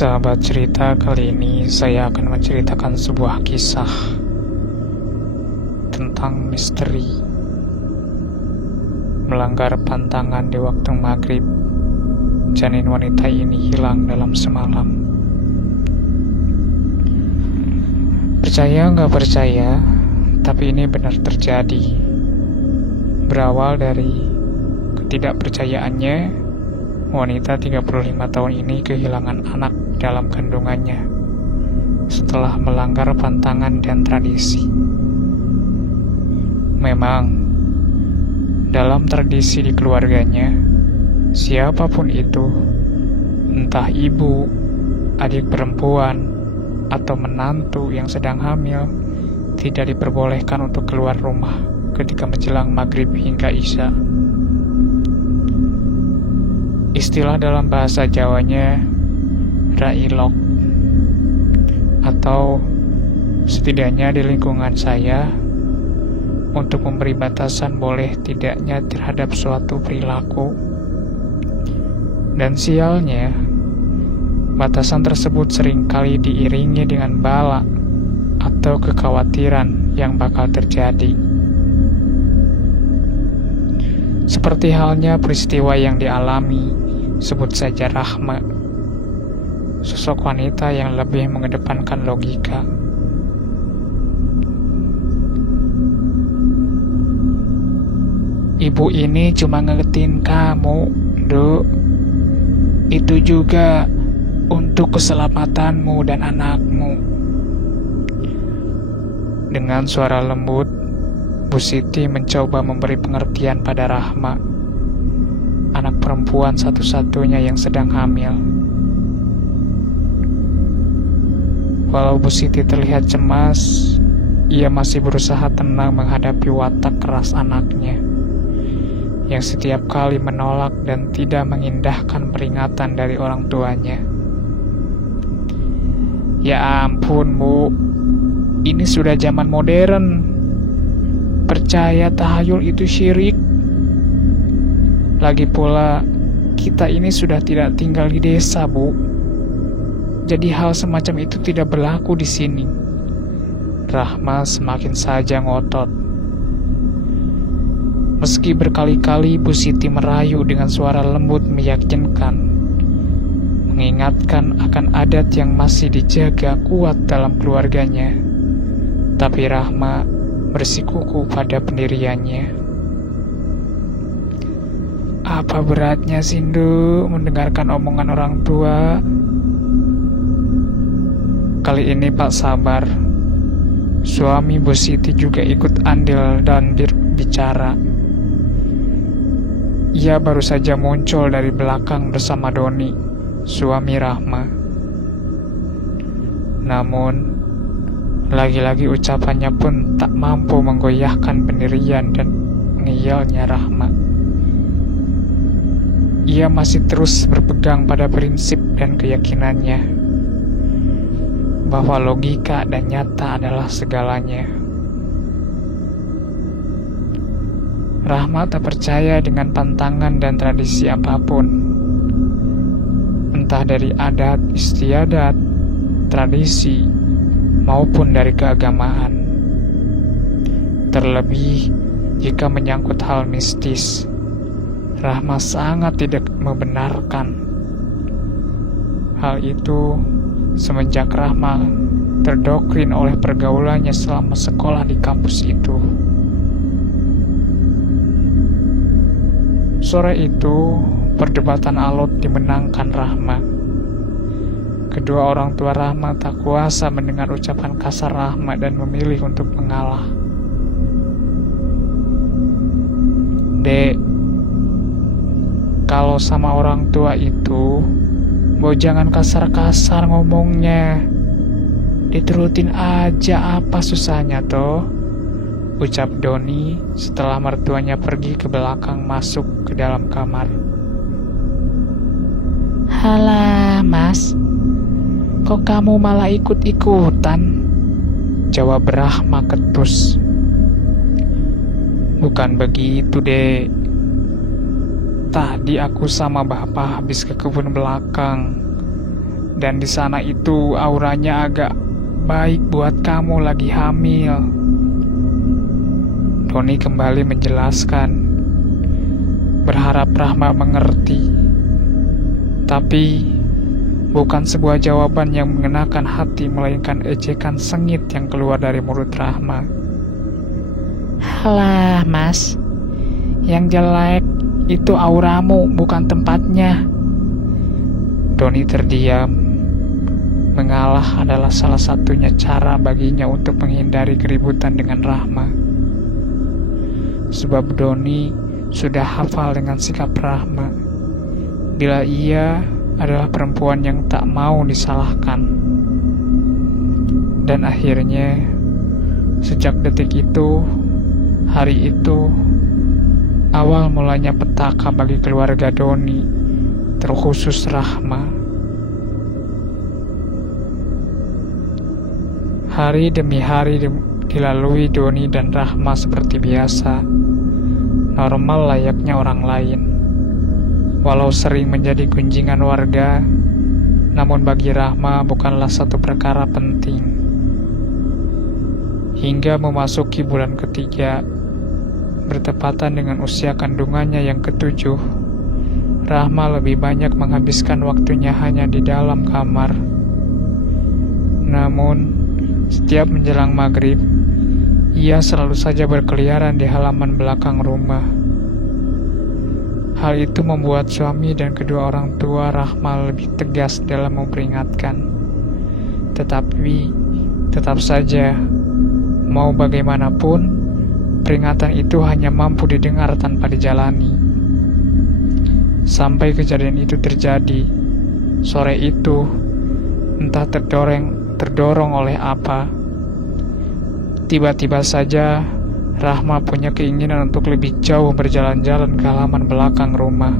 Sahabat cerita, kali ini saya akan menceritakan sebuah kisah tentang misteri melanggar pantangan di waktu maghrib. Janin wanita ini hilang dalam semalam. Percaya nggak percaya, tapi ini benar terjadi. Berawal dari ketidakpercayaannya, wanita 35 tahun ini kehilangan anak dalam kandungannya setelah melanggar pantangan dan tradisi. Memang, dalam tradisi di keluarganya, siapapun itu, entah ibu, adik perempuan, atau menantu yang sedang hamil, tidak diperbolehkan untuk keluar rumah ketika menjelang maghrib hingga isya. Istilah dalam bahasa Jawanya railok, atau setidaknya di lingkungan saya, untuk memberi batasan boleh tidaknya terhadap suatu perilaku. Dan sialnya, batasan tersebut seringkali diiringi dengan bala atau kekhawatiran yang bakal terjadi. Seperti halnya peristiwa yang dialami, sebut saja Rahma, sosok wanita yang lebih mengedepankan logika. Ibu ini cuma ngegetin kamu, Duk. Itu juga untuk keselamatanmu dan anakmu. Dengan suara lembut, Bu Siti mencoba memberi pengertian pada Rahma, anak perempuan satu-satunya yang sedang hamil. Walau Bu Siti terlihat cemas, ia masih berusaha tenang menghadapi watak keras anaknya, yang setiap kali menolak dan tidak mengindahkan peringatan dari orang tuanya. Ya ampun, Bu, ini sudah zaman modern. Percaya tahayul itu syirik. Lagi pula, kita ini sudah tidak tinggal di desa, Bu. Jadi hal semacam itu tidak berlaku di sini. Rahma semakin saja ngotot. Meski berkali-kali Bu Siti merayu dengan suara lembut meyakinkan, mengingatkan akan adat yang masih dijaga kuat dalam keluarganya, tapi Rahma bersikuku pada pendiriannya. Apa beratnya Sindu mendengarkan omongan orang tua? Kali ini Pak Sabar, suami Bu Siti, juga ikut andil dan bicara. Ia baru saja muncul dari belakang bersama Doni, suami Rahma. Namun, lagi-lagi ucapannya pun tak mampu menggoyahkan pendirian dan ngeyelnya Rahma. Ia masih terus berpegang pada prinsip dan keyakinannya bahwa logika dan nyata adalah segalanya. Rahma tak percaya dengan pantangan dan tradisi apapun, entah dari adat istiadat, tradisi, maupun dari keagamaan. Terlebih jika menyangkut hal mistis, Rahma sangat tidak membenarkan hal itu semenjak Rahma terdoktrin oleh pergaulannya selama sekolah di kampus itu. Sore itu, perdebatan alot dimenangkan Rahma. Kedua orang tua Rahma tak kuasa mendengar ucapan kasar Rahma dan memilih untuk mengalah. Dek, kalau sama orang tua itu, mau jangan kasar-kasar ngomongnya. Diturutin aja, apa susahnya toh? Ucap Doni setelah mertuanya pergi ke belakang masuk ke dalam kamar. Halah, Mas. Kok kamu malah ikut-ikutan? Jawab Rahma ketus. Bukan begitu, Dek. Tadi aku sama bapak habis ke kebun belakang. Dan di sana itu auranya agak baik buat kamu lagi hamil. Doni kembali menjelaskan, berharap Rahma mengerti. Tapi bukan sebuah jawaban yang mengenakan hati, melainkan ejekan sengit yang keluar dari mulut Rahma. Halah mas, yang jelek itu auramu, bukan tempatnya. Doni terdiam. Mengalah adalah salah satunya cara baginya untuk menghindari keributan dengan Rahma. Sebab Doni sudah hafal dengan sikap Rahma. Bila ia adalah perempuan yang tak mau disalahkan. Dan akhirnya, sejak detik itu, hari itu, awal mulanya petaka bagi keluarga Doni, terkhusus Rahma. Hari demi hari dilalui Doni dan Rahma seperti biasa, normal layaknya orang lain. Walau sering menjadi gunjingan warga, namun bagi Rahma bukanlah satu perkara penting. Hingga memasuki bulan ketiga, bertepatan dengan usia kandungannya yang ke-7, Rahma lebih banyak menghabiskan waktunya hanya di dalam kamar. Namun, setiap menjelang maghrib, ia selalu saja berkeliaran di halaman belakang rumah. Hal itu membuat suami dan kedua orang tua Rahma lebih tegas dalam memperingatkan. Tetapi, tetap saja, mau bagaimanapun, peringatan itu hanya mampu didengar tanpa dijalani. Sampai kejadian itu terjadi, sore itu, entah terdorong oleh apa, tiba-tiba saja Rahma punya keinginan untuk lebih jauh berjalan-jalan ke halaman belakang rumah,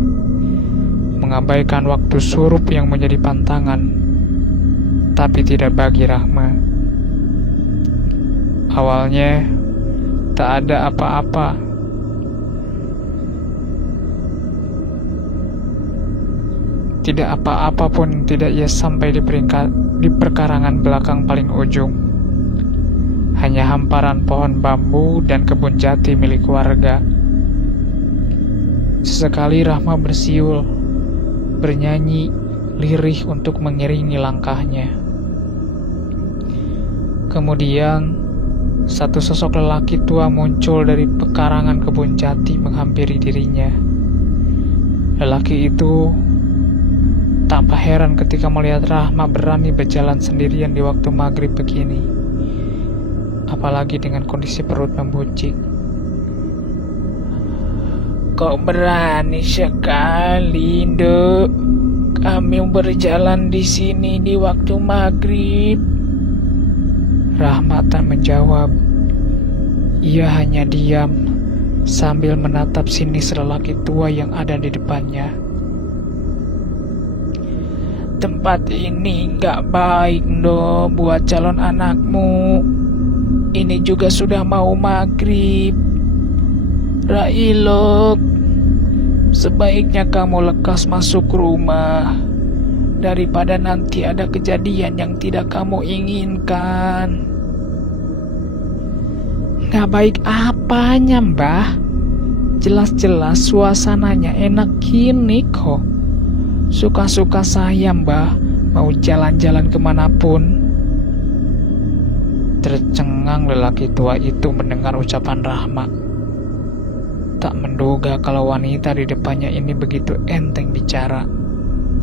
mengabaikan waktu surup yang menjadi pantangan. Tapi tidak bagi Rahma. Awalnya tak ada apa-apa. Tidak apa-apa pun tidak ia sampai di perkarangan belakang paling ujung. Hanya hamparan pohon bambu dan kebun jati milik warga. Sesekali Rahma bersiul, bernyanyi lirih untuk mengiringi langkahnya. Kemudian, satu sosok lelaki tua muncul dari pekarangan kebun jati menghampiri dirinya. Lelaki itu tampak heran ketika melihat Rahma berani berjalan sendirian di waktu maghrib begini. Apalagi dengan kondisi perut membuncit. Kok berani sekali, Nduk, kami berjalan di sini di waktu maghrib? Rahma tak menjawab. Ia hanya diam sambil menatap sinis lelaki tua yang ada di depannya. Tempat ini gak baik, Nduk, buat calon anakmu. Ini juga sudah mau maghrib. Railok, sebaiknya kamu lekas masuk rumah daripada nanti ada kejadian yang tidak kamu inginkan. Gak baik apanya, Mbah? Jelas-jelas suasananya enak gini kok. Suka-suka saya, Mbah, mau jalan-jalan kemanapun. Tercengang lelaki tua itu mendengar ucapan Rahma. Tak menduga kalau wanita di depannya ini begitu enteng bicara,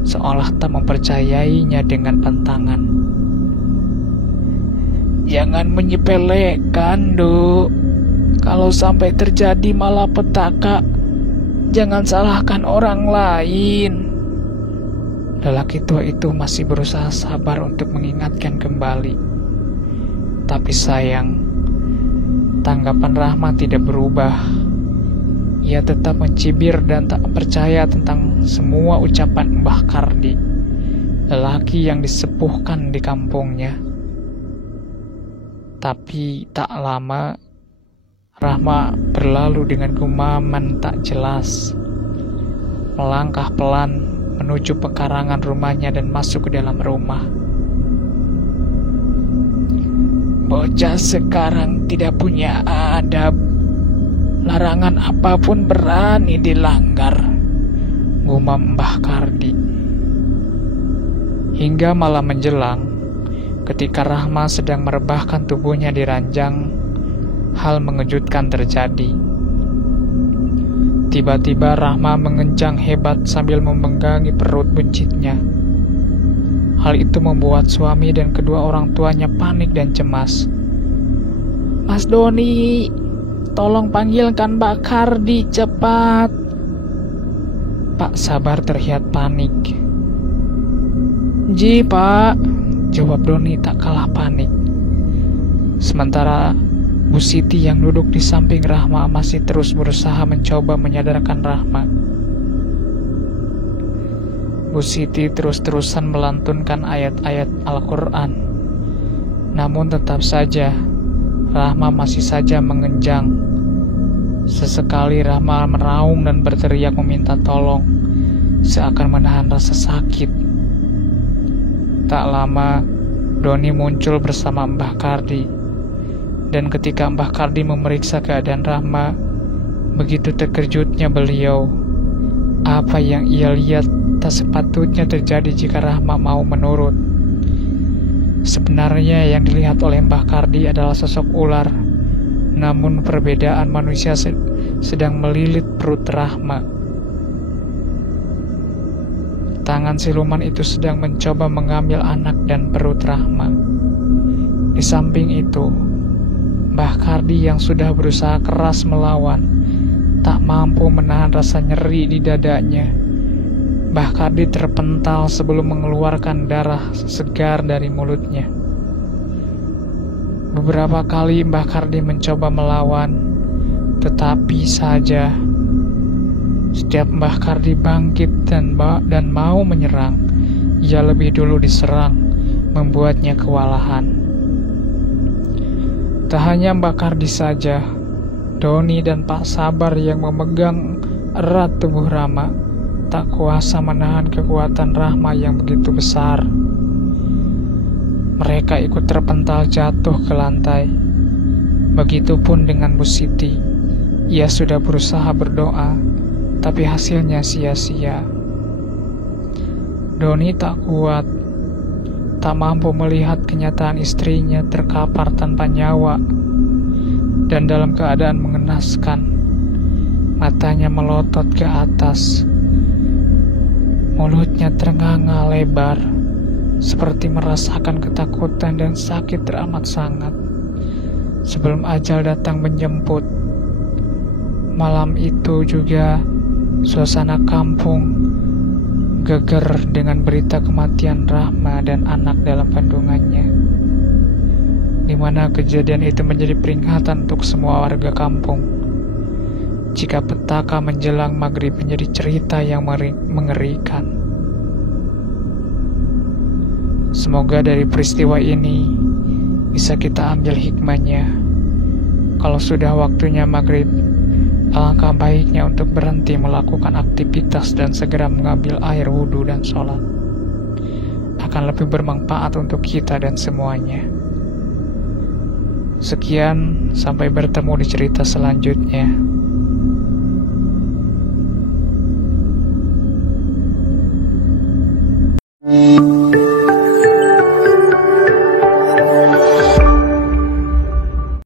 seolah tak mempercayainya dengan pantangan. Jangan menyepelekan, Nduk. Kalau sampai terjadi malapetaka, jangan salahkan orang lain. Lelaki tua itu masih berusaha sabar untuk mengingatkan kembali. Tapi sayang, tanggapan Rahma tidak berubah. Ia tetap mencibir dan tak percaya tentang semua ucapan Mbah Kardi, lelaki yang disepuhkan di kampungnya. Tapi tak lama, Rahma berlalu dengan gumaman tak jelas. Melangkah pelan menuju pekarangan rumahnya dan masuk ke dalam rumah. Bocah sekarang tidak punya adab. Larangan apapun berani dilanggar, gumam Mbah Kardi. Hingga malam menjelang, ketika Rahma sedang merebahkan tubuhnya di ranjang, hal mengejutkan terjadi. Tiba-tiba Rahma mengenjang hebat sambil memenggangi perut buncitnya. Hal itu membuat suami dan kedua orang tuanya panik dan cemas. "Mas Doni, tolong panggilkan Mbak Kardi cepat." Pak Sabar terlihat panik. "Ji, Pak," jawab Doni tak kalah panik. Sementara Bu Siti yang duduk di samping Rahma masih terus berusaha mencoba menyadarkan Rahma. Bu Siti terus-terusan melantunkan ayat-ayat Al-Quran. Namun tetap saja Rahma masih saja mengenjang. Sesekali Rahma meraung dan berteriak meminta tolong, seakan menahan rasa sakit. Tak lama, Doni muncul bersama Mbah Kardi. Dan ketika Mbah Kardi memeriksa keadaan Rahma, begitu terkejutnya beliau. Apa yang ia lihat tak sepatutnya terjadi jika Rahma mau menurut. Sebenarnya yang dilihat oleh Mbah Kardi adalah sosok ular, namun perbedaan manusia sedang melilit perut Rahma. Tangan siluman itu sedang mencoba mengambil anak dan perut Rahma. Di samping itu, Mbah Kardi yang sudah berusaha keras melawan, tak mampu menahan rasa nyeri di dadanya. Mbah Kardi terpental sebelum mengeluarkan darah segar dari mulutnya. Beberapa kali Mbah Kardi mencoba melawan, tetapi saja setiap Mbah Kardi bangkit dan mau menyerang, ia lebih dulu diserang, membuatnya kewalahan. Tak hanya Mbah Kardi saja, Doni dan Pak Sabar yang memegang erat tubuh Rahma tak kuasa menahan kekuatan Rahma yang begitu besar. Mereka ikut terpental jatuh ke lantai. Begitupun dengan Bu Siti. Ia sudah berusaha berdoa, tapi hasilnya sia-sia. Doni tak kuat, tak mampu melihat kenyataan istrinya terkapar tanpa nyawa dan dalam keadaan mengenaskan. Matanya melotot ke atas. Mulutnya ternganga lebar, seperti merasakan ketakutan dan sakit teramat sangat. Sebelum ajal datang menjemput. Malam itu juga suasana kampung geger dengan berita kematian Rahma dan anak dalam kandungannya, di mana kejadian itu menjadi peringatan untuk semua warga kampung. Jika petaka menjelang maghrib menjadi cerita yang mengerikan. Semoga dari peristiwa ini bisa kita ambil hikmahnya. Kalau sudah waktunya maghrib, alangkah baiknya untuk berhenti melakukan aktivitas dan segera mengambil air wudhu dan sholat. Akan lebih bermanfaat untuk kita dan semuanya. Sekian, sampai bertemu di cerita selanjutnya.